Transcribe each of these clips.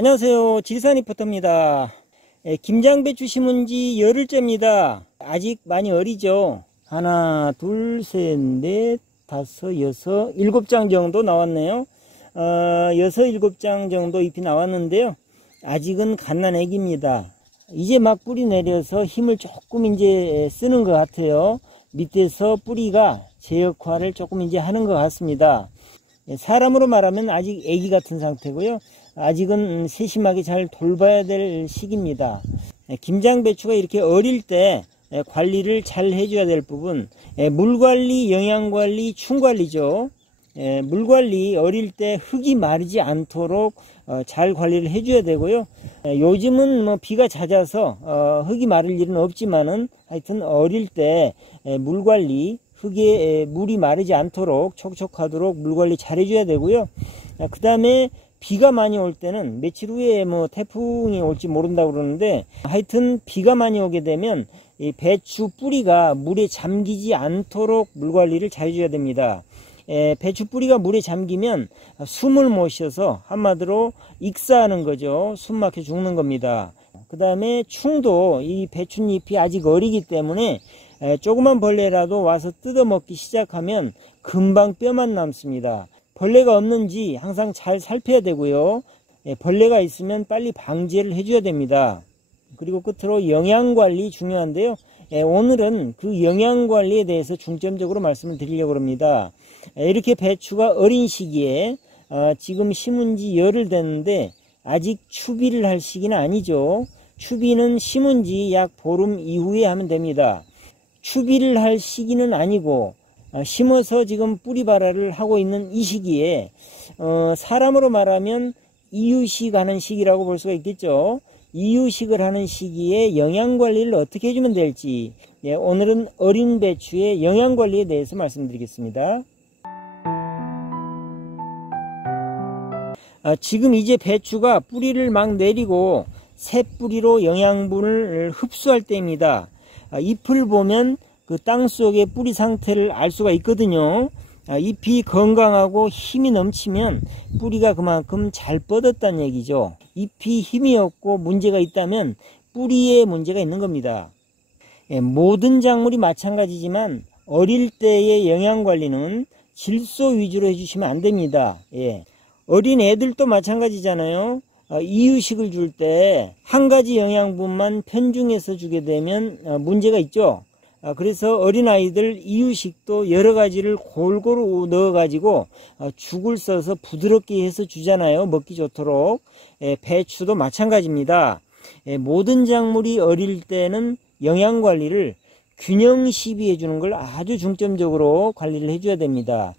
안녕하세요. 지리산 리포터입니다. 김장배추 심은 지 열흘째입니다. 아직 많이 어리죠. 하나, 둘, 셋, 넷, 다섯, 여섯, 일곱 장 정도 나왔네요. 여섯, 일곱 장 정도 잎이 나왔는데요. 아직은 갓난애기입니다. 이제 막 뿌리 내려서 힘을 조금 이제 쓰는 것 같아요. 밑에서 뿌리가 제 역할을 조금 이제 하는 것 같습니다. 사람으로 말하면 아직 애기 같은 상태고요. 아직은 세심하게 잘 돌봐야 될 시기입니다. 김장배추가 이렇게 어릴 때 관리를 잘 해줘야 될 부분, 물관리, 영양관리, 충관리죠. 물관리, 어릴 때 흙이 마르지 않도록 잘 관리를 해줘야 되고요. 요즘은 뭐 비가 잦아서 흙이 마를 일은 없지만은 하여튼 어릴 때 물관리, 흙에 물이 마르지 않도록 촉촉하도록 물관리 잘 해줘야 되고요. 그 다음에 비가 많이 올 때는 며칠 후에 뭐 태풍이 올지 모른다고 그러는데, 하여튼 비가 많이 오게 되면 이 배추 뿌리가 물에 잠기지 않도록 물 관리를 잘 해줘야 됩니다. 배추 뿌리가 물에 잠기면 숨을 못 쉬어서 한마디로 익사하는 거죠. 숨 막혀 죽는 겁니다. 그 다음에 충도, 이 배춧잎이 아직 어리기 때문에 조그만 벌레라도 와서 뜯어먹기 시작하면 금방 뼈만 남습니다. 벌레가 없는지 항상 잘 살펴야 되고요. 벌레가 있으면 빨리 방제를 해줘야 됩니다. 그리고 끝으로 영양관리 중요한데요. 오늘은 그 영양관리에 대해서 중점적으로 말씀을 드리려고 합니다. 이렇게 배추가 어린 시기에 지금 심은 지 열흘 됐는데 아직 추비를 할 시기는 아니죠. 추비는 심은 지 약 보름 이후에 하면 됩니다. 추비를 할 시기는 아니고 심어서 지금 뿌리 발화를 하고 있는 이 시기에 사람으로 말하면 이유식 하는 시기라고 볼 수가 있겠죠. 이유식을 하는 시기에 영양관리를 어떻게 해주면 될지, 오늘은 어린 배추의 영양관리에 대해서 말씀드리겠습니다. 지금 이제 배추가 뿌리를 막 내리고 새 뿌리로 영양분을 흡수할 때입니다. 잎을 보면 그 땅속의 뿌리 상태를 알 수가 있거든요. 잎이 건강하고 힘이 넘치면 뿌리가 그만큼 잘 뻗었다는 얘기죠. 잎이 힘이 없고 문제가 있다면 뿌리에 문제가 있는 겁니다. 모든 작물이 마찬가지지만 어릴 때의 영양관리는 질소 위주로 해주시면 안 됩니다. 어린 애들도 마찬가지잖아요. 이유식을 줄 때 한 가지 영양분만 편중해서 주게 되면 문제가 있죠. 그래서 어린아이들 이유식도 여러 가지를 골고루 넣어 가지고 죽을 써서 부드럽게 해서 주잖아요. 먹기 좋도록. 배추도 마찬가지입니다. 모든 작물이 어릴 때는 영양관리를 균형 시비해 주는 걸 아주 중점적으로 관리를 해줘야 됩니다.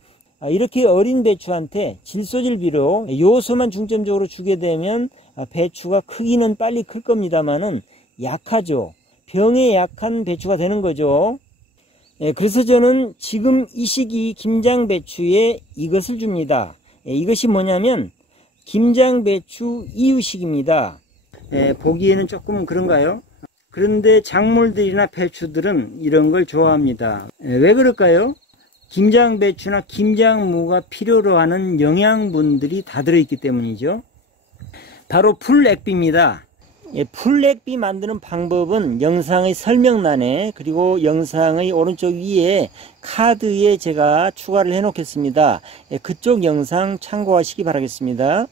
이렇게 어린 배추한테 질소질비료 요소만 중점적으로 주게 되면 배추가 크기는 빨리 클 겁니다만은 약하죠. 병에 약한 배추가 되는 거죠. 그래서 저는 지금 이 시기 김장배추에 이것을 줍니다. 이것이 뭐냐면 김장배추 이유식입니다. 보기에는 조금 그런가요? 그런데 작물들이나 배추들은 이런 걸 좋아합니다. 왜 그럴까요? 김장배추나 김장무가 필요로 하는 영양분들이 다 들어있기 때문이죠. 바로 풀액비입니다. 풀액비 만드는 방법은 영상의 설명란에, 그리고 영상의 오른쪽 위에 카드에 제가 추가를 해 놓겠습니다. 그쪽 영상 참고하시기 바라겠습니다.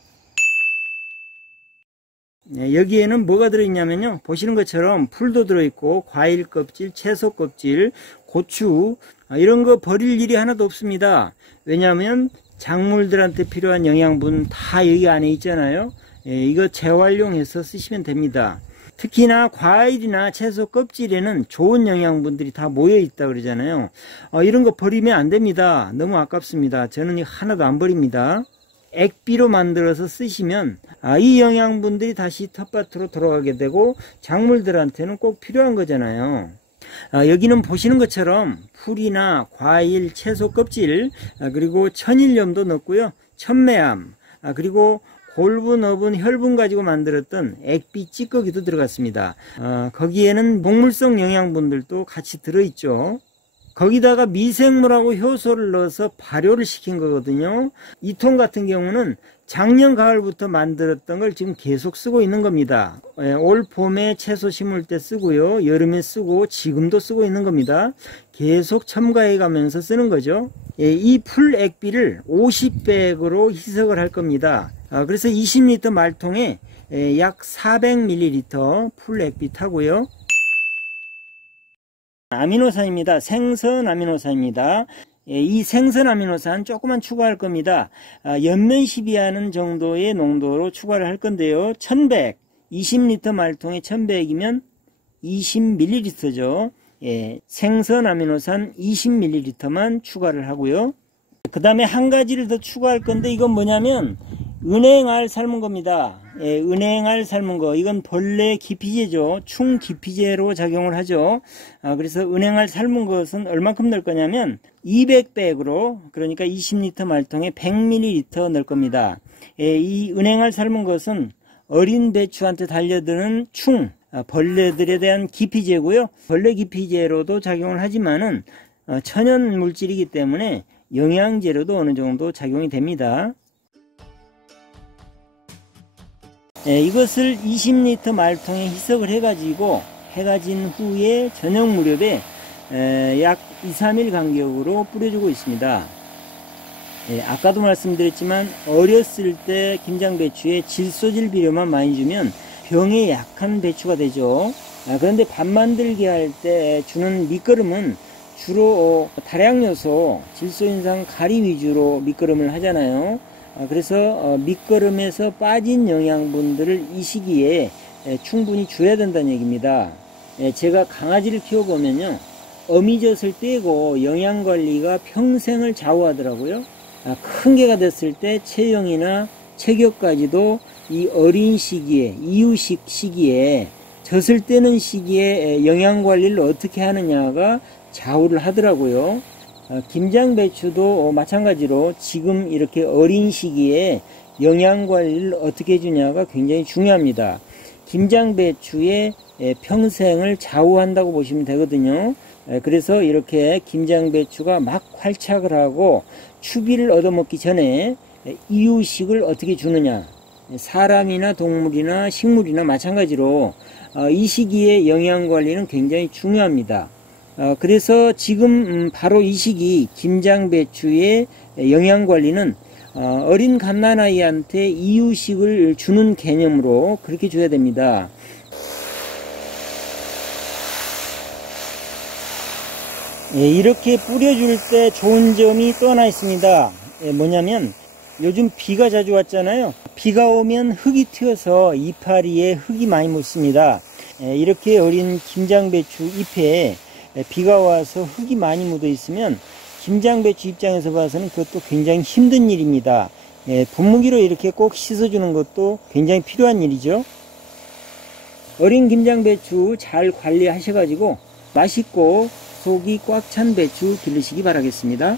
여기에는 뭐가 들어있냐면요, 보시는 것처럼 풀도 들어있고 과일 껍질, 채소 껍질, 고추, 이런 거 버릴 일이 하나도 없습니다. 왜냐하면 작물들한테 필요한 영양분 다 여기 안에 있잖아요. 이거 재활용해서 쓰시면 됩니다. 특히나 과일이나 채소 껍질에는 좋은 영양분들이 다 모여 있다 그러잖아요. 이런 거 버리면 안 됩니다. 너무 아깝습니다. 저는 이거 하나도 안 버립니다. 액비로 만들어서 쓰시면 이 영양분들이 다시 텃밭으로 돌아가게 되고 작물들한테는 꼭 필요한 거잖아요. 여기는 보시는 것처럼 풀이나 과일, 채소 껍질, 그리고 천일염도 넣고요, 천매암, 그리고 골분, 어분, 혈분 가지고 만들었던 액비 찌꺼기도 들어갔습니다. 거기에는 목물성 영양분들도 같이 들어있죠. 거기다가 미생물하고 효소를 넣어서 발효를 시킨 거거든요. 이 통 같은 경우는 작년 가을부터 만들었던 걸 지금 계속 쓰고 있는 겁니다. 올 봄에 채소 심을 때 쓰고요. 여름에 쓰고 지금도 쓰고 있는 겁니다. 계속 첨가해 가면서 쓰는 거죠. 이 풀액비를 50백으로 희석을 할 겁니다. 그래서 20리터 말통에 약 400ml 풀액비 타고요. 아미노산입니다. 생선 아미노산입니다. 이 생선 아미노산 조금만 추가할 겁니다. 연면시비 하는 정도의 농도로 추가를 할 건데요. 1100, 20리터 말통에 1100이면 20ml죠. 생선 아미노산 20ml만 추가를 하고요. 그 다음에 한 가지를 더 추가할 건데 이건 뭐냐면 은행알 삶은 겁니다. 은행알 삶은 거, 이건 벌레 기피제죠. 충 기피제로 작용을 하죠. 그래서 은행알 삶은 것은 얼만큼 넣을 거냐면 200백으로, 그러니까 20리터 말통에 100ml 넣을 겁니다. 이 은행알 삶은 것은 어린 배추한테 달려드는 충, 벌레들에 대한 기피제고요. 벌레 기피제로도 작용을 하지만은 천연 물질이기 때문에 영양제로도 어느 정도 작용이 됩니다. 이것을 20리터 말통에 희석을 해가지고 해가진 후에 저녁 무렵에 약 2-3일 간격으로 뿌려주고 있습니다. 아까도 말씀드렸지만 어렸을 때 김장배추에 질소질 비료만 많이 주면 병에 약한 배추가 되죠. 그런데 밥 만들기 할 때 주는 밑거름은 주로 다량요소, 질소인상 가리 위주로 밑거름을 하잖아요. 그래서 밑거름에서 빠진 영양분들을 이 시기에 충분히 줘야 된다는 얘기입니다. 제가 강아지를 키워보면요, 어미젖을 떼고 영양관리가 평생을 좌우하더라고요. 큰 개가 됐을 때 체형이나 체격까지도 이 어린 시기에, 이유식 시기에, 젖을 떼는 시기에 영양관리를 어떻게 하느냐가 좌우를 하더라고요. 김장배추도 마찬가지로 지금 이렇게 어린 시기에 영양관리를 어떻게 해주냐가 굉장히 중요합니다. 김장배추의 평생을 좌우한다고 보시면 되거든요. 그래서 이렇게 김장배추가 막 활착을 하고 추비를 얻어먹기 전에 이유식을 어떻게 주느냐, 사람이나 동물이나 식물이나 마찬가지로 이 시기에 영양관리는 굉장히 중요합니다. 그래서 지금 바로 이 시기 김장배추의 영양관리는 어린 갓난아이한테 이유식을 주는 개념으로 그렇게 줘야 됩니다. 이렇게 뿌려줄 때 좋은 점이 또 하나 있습니다. 뭐냐면 요즘 비가 자주 왔잖아요. 비가 오면 흙이 튀어서 이파리에 흙이 많이 묻습니다. 이렇게 어린 김장배추 잎에 비가 와서 흙이 많이 묻어 있으면 김장배추 입장에서 봐서는 그것도 굉장히 힘든 일입니다. 분무기로 이렇게 꼭 씻어주는 것도 굉장히 필요한 일이죠. 어린 김장배추 잘 관리하셔가지고 맛있고 속이 꽉 찬 배추 기르시기 바라겠습니다.